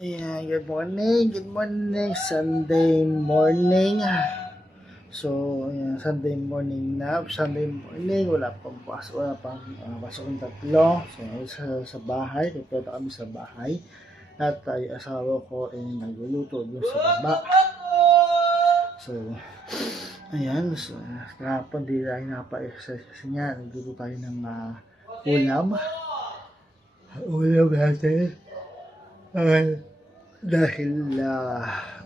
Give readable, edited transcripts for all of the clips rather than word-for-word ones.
Ayan, good morning, Sunday morning. So, ayan, Sunday morning, wala pang pasok ng tatlo. So, sa bahay, dito kami sa bahay. At ay asawa ko ay nagluluto doon sa baba. So, ayan, so, kahapon di tayo napa-exercise kasi nga, nagluto tayo ng ulam. Ulam natin. Dahil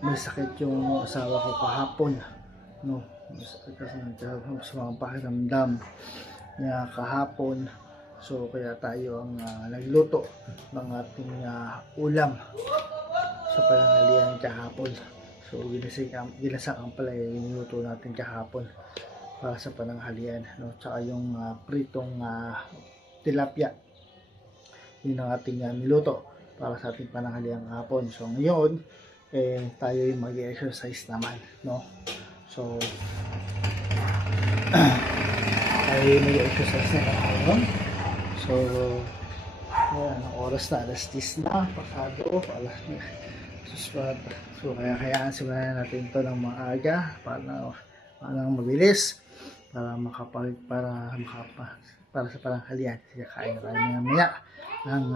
may sakit yung asawa ko kahapon, no? Kasi sa mga pakiramdam niya kahapon. So kaya tayo ang nagluto ng ating ulam sa pananghalian kahapon. So ginasang pala yung luto natin kahapon para sa pananghalian, no? Tsaka yung pritong tilapia, yun ang ating niluto para sa ating pananghaliang hapon. So ngayon tayo yung mag-exercise naman, no? So tayo yung mag-exercise na ngayon. So ayan, ang oras na alas 10 na, pasado alas 10. So kaya simulan natin ito ng maaga para mabilis, para sa pananghalian. Kasi kain tayo maya ng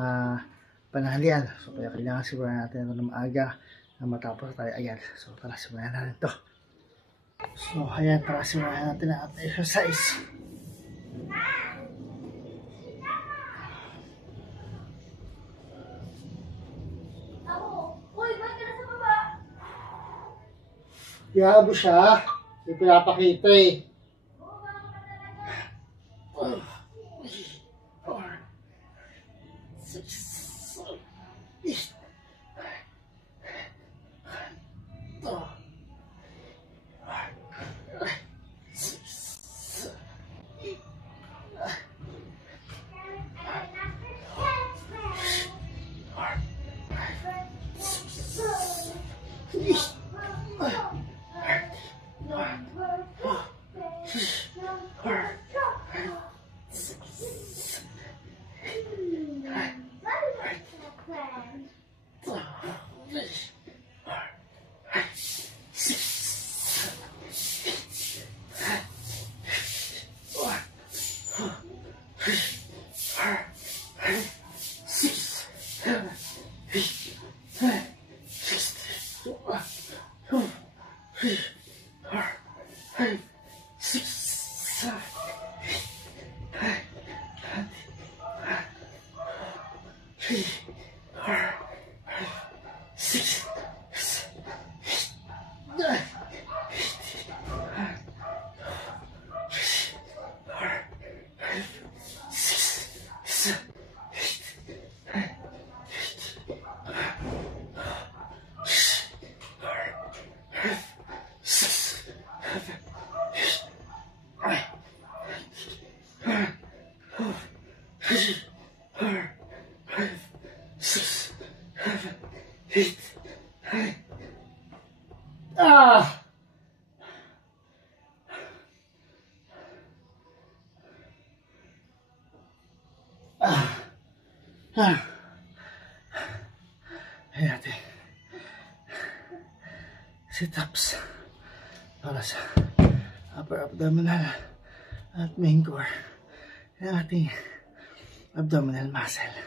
pananghalian. So kaya kailangan simulan natin ito ng maaga na matapos tayo agad. So tara, simulan natin ito. So ayan, tara simulan natin ang ating exercise. Yabo siya, hindi pinapakita eh. Ayan natin sit-ups para sa upper abdominal at main core ng ating abdominal muscle.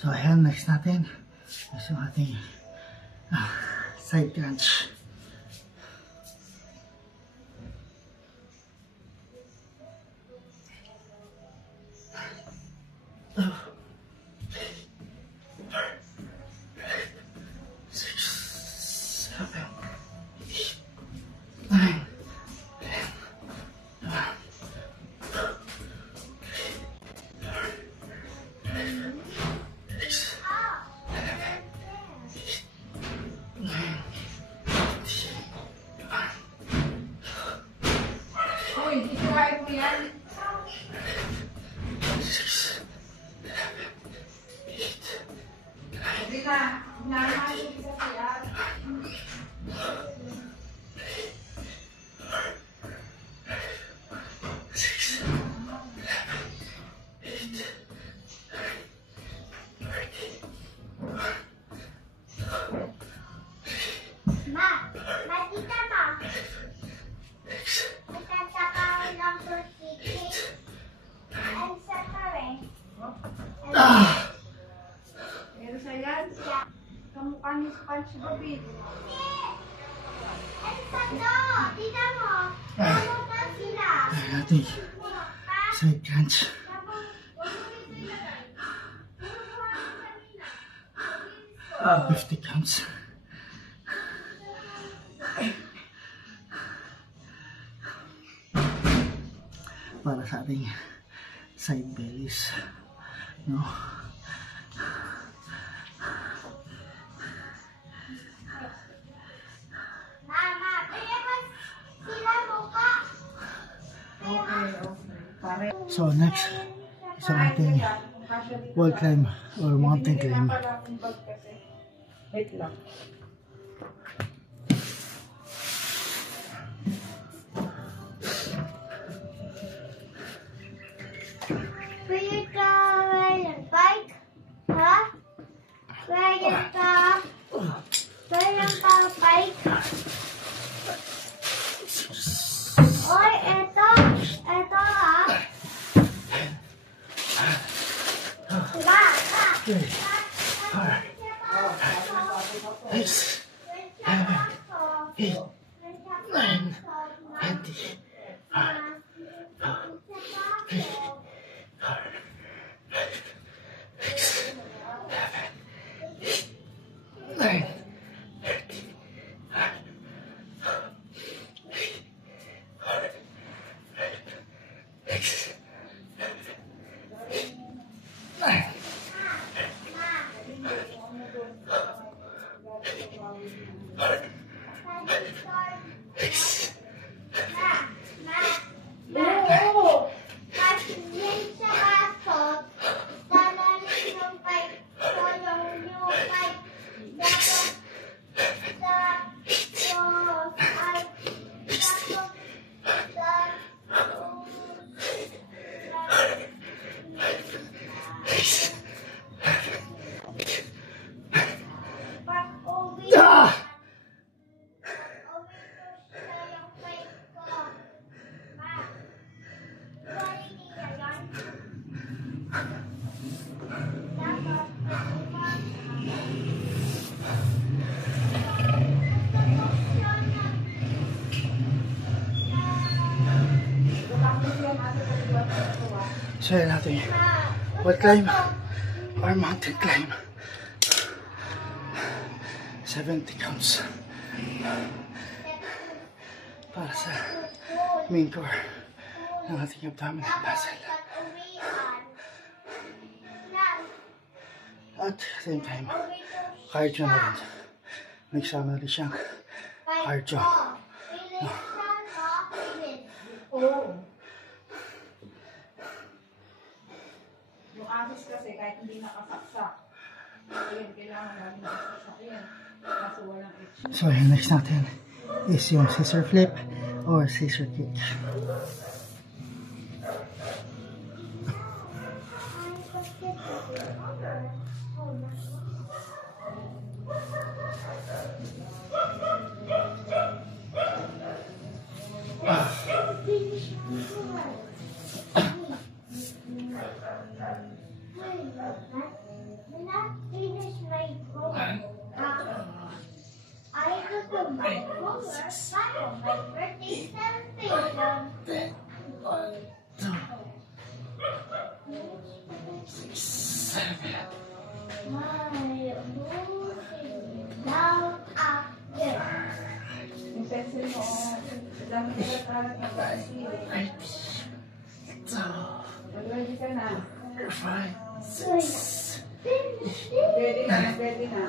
So ayan, next natin is yung ating side crunch. Hindi na, hinahayos ko sa ni Sponge David. Natin side crunch. 50 grams. Para sa ating side bellies, no? So next is ang ating wall climb or mountain climb. Wait lang. Will ka ride a bike? Ha? Ride ka bike? Oy, eto ha? Ba. 3, 4, 6, 7, 8, 9, 20. So yan natin wall climb or mountain climb. 70 counts para sa main core ng ating abdominal muscle. At same time, cardio na rin. Nagsama rin siyang cardio. Yung asis kasi kahit hindi nakasaksak, ayun, kailangan namin nakasaksak yan. Kaso walang itch. So yung next natin is yung scissor flip or scissor kick. Yung pencil mo, dami ka talat na pencil. Ready ka na. Ready na.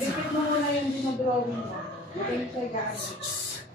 Bigyan mo muna yung dinodrawing mo. Bigyan siya gaano.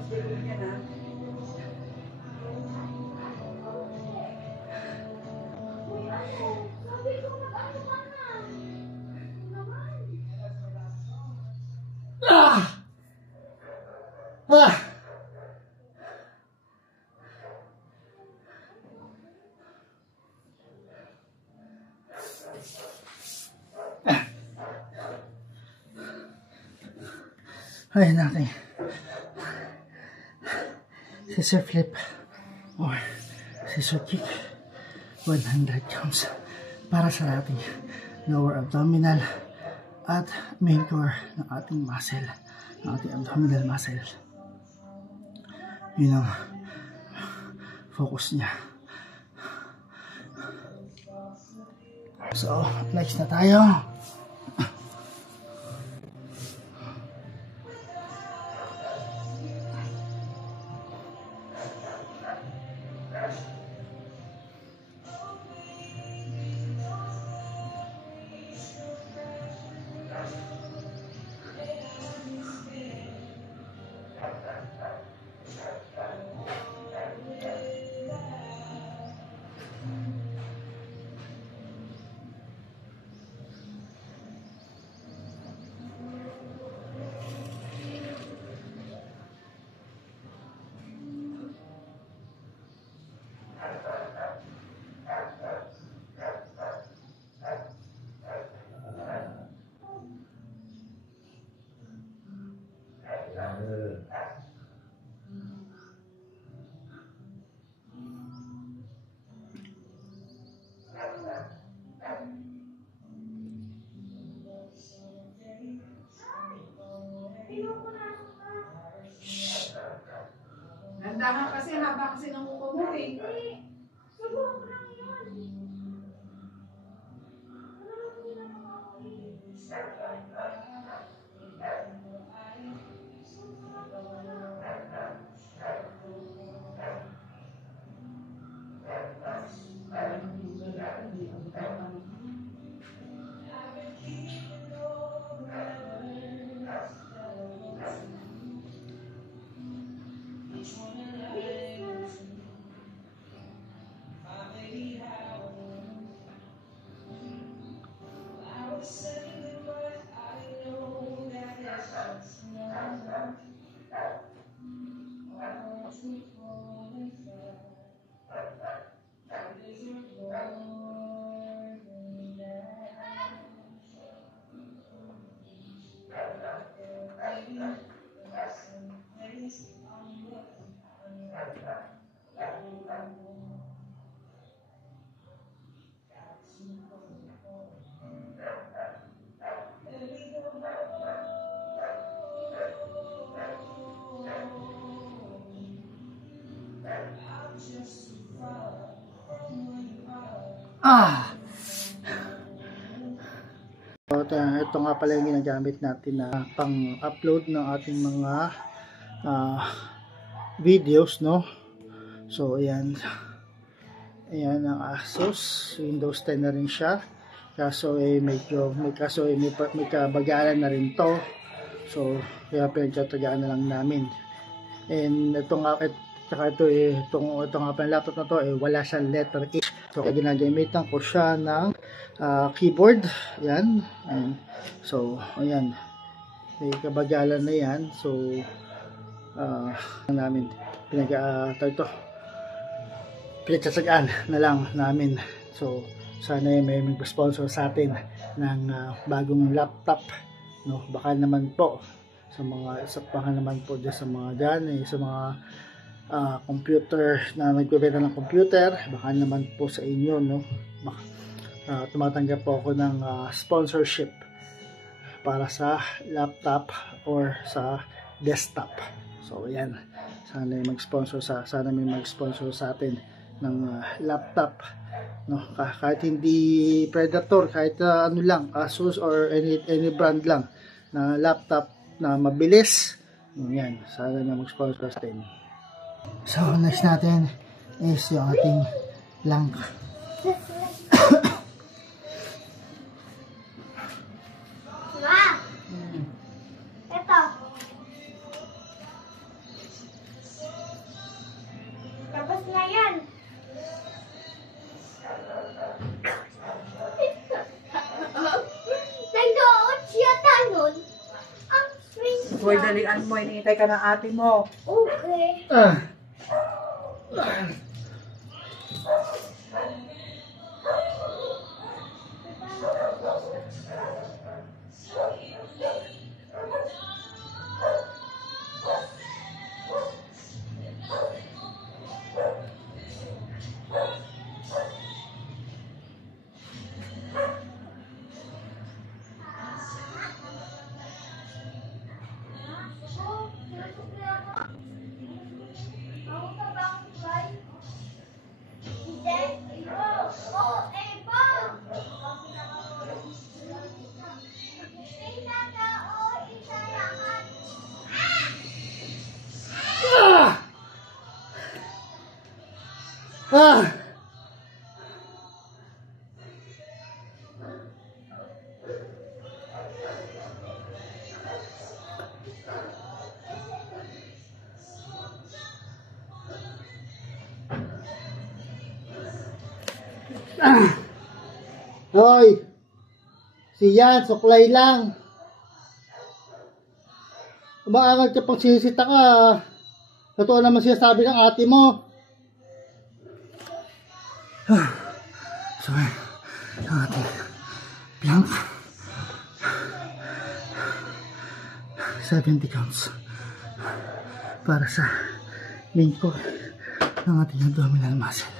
Siguro ka na. Ah! Ah! Ay natin. Scissor flip or scissor kick 100 counts para sa ating lower abdominal at main core ng ating muscle, ng ating abdominal muscle. Yun ang focus niya. So, next na tayo. Handa ka kasi, haba kasi ng kuko mo eh. Subukan ko lang yun. Ah! So, ito nga pala yung ginagamit natin na pang-upload ng ating mga videos, no? So, ayan. Ayan ang Asus. Windows 10 na rin siya. Kaso may kabagalan na rin to. So, kaya pinagtatagaan na lang namin. And ito nga, itong nga pala laptop na to, wala siyang letter A. So, kaya ginagamitan ko siya ng keyboard. Yan. So, ayan. May kabagalan na yan. So, namin pinagtatagaan na lang namin. So, sana may mag-sponsor sa atin ng bagong laptop. No? Baka naman po baka naman po dyan sa mga sa mga computer na nagbebenta ng computer, baka naman po sa inyo, no? Tumatanggap po ako ng sponsorship para sa laptop or sa desktop. So ayan, sana may mag-sponsor sa atin ng laptop, no? Kahit hindi Predator, kahit ano lang, Asus or any brand lang na laptop na mabilis. Yan, sana na mag-sponsor sa atin. So, next natin is yung ating plank. Ma! Ito. Boy, dalian mo. Hinihintay ka ng ate mo. Okay. Hoy! Si Yan, suklay lang. Umaangal ka pang sinisita ka. Totoo naman siya sabi ng ate mo. So, ang ating plank. 70 counts. Para sa main core ng ating abdominal muscle.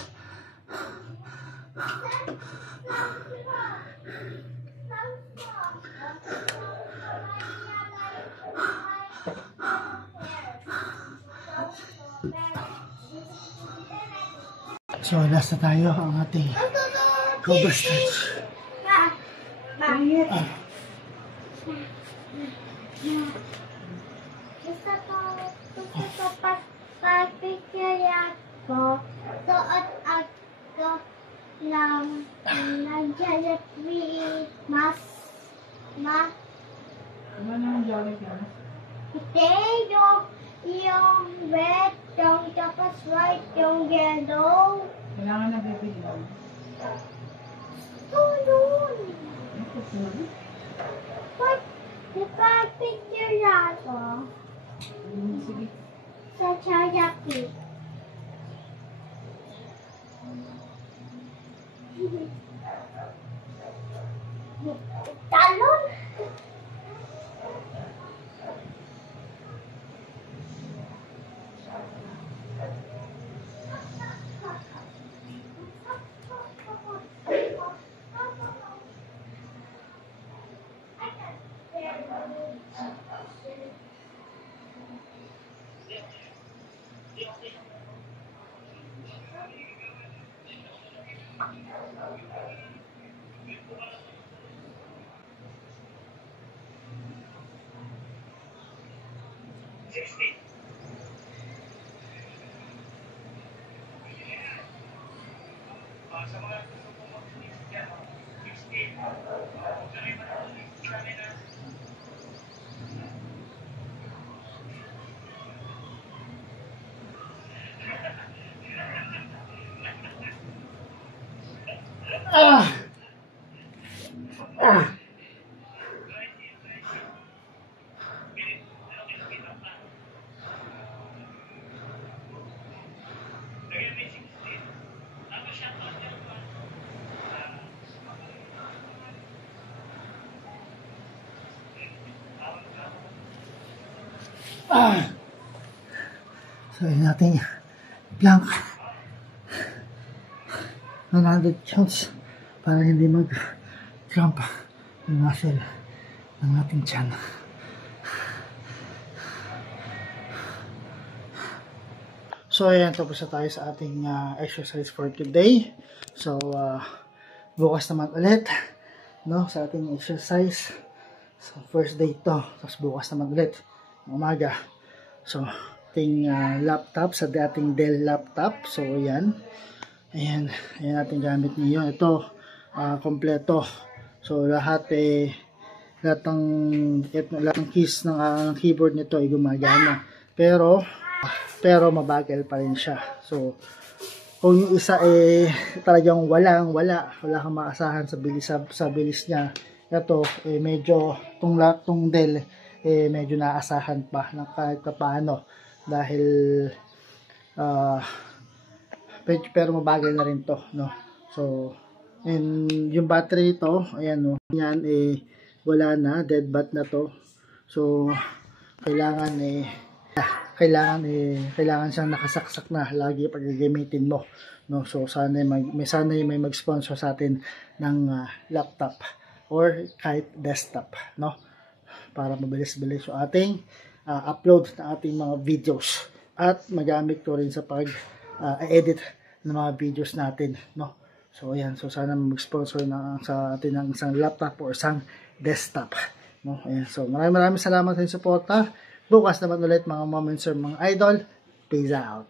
So, last na tayo ang ating cobra stretch. Gusto ko pagpipicture ko. Suot ako ng Jollibee mas Ano nang jolly ka? Hindi, yung red, yung tapos white, yung yellow. Kailangan na bibigyan. Tulun! Ito po. Ba't di ba picture na ako Sige. sa Jollibee? Talon! So, yun natin plank 100 counts para hindi mag-cramp yung muscle ng ating tiyan. So, ayan, tapos na tayo sa ating exercise for today. So, bukas naman ulit, no, sa ating exercise. So, first day to, tapos bukas naman ulit, umaga. So, ating laptop, sa ating Dell laptop. So, ayan. Ayan ating gamit niyo. Ito, kompleto. So, lahat ng keys ng keyboard nito ay gumagana. Pero mabagal pa rin siya. So, kung yung isa talagang wala kang maasahan sa bilis niya. Ito medyo tong Dell medyo naasahan pa ng kahit paano dahil pero mabagal na rin to, no? So, and yung battery ito, ayan, no, yan wala na, dead bat na to. So, kailangan siyang nakasaksak na lagi pag gagamitin mo, no? So, sana may mag-sponsor sa atin ng laptop or kahit desktop, no? Para mabilis-bilis yung ating upload ng ating mga videos at magamit ko rin sa pag-edit ng mga videos natin, no? So ayan, so sana mag-sponsor sa atin ng isang laptop or isang desktop, no? Ayan, so maraming salamat sa suporta. Bukas naman ulit mga moments or mga idol. Peace out.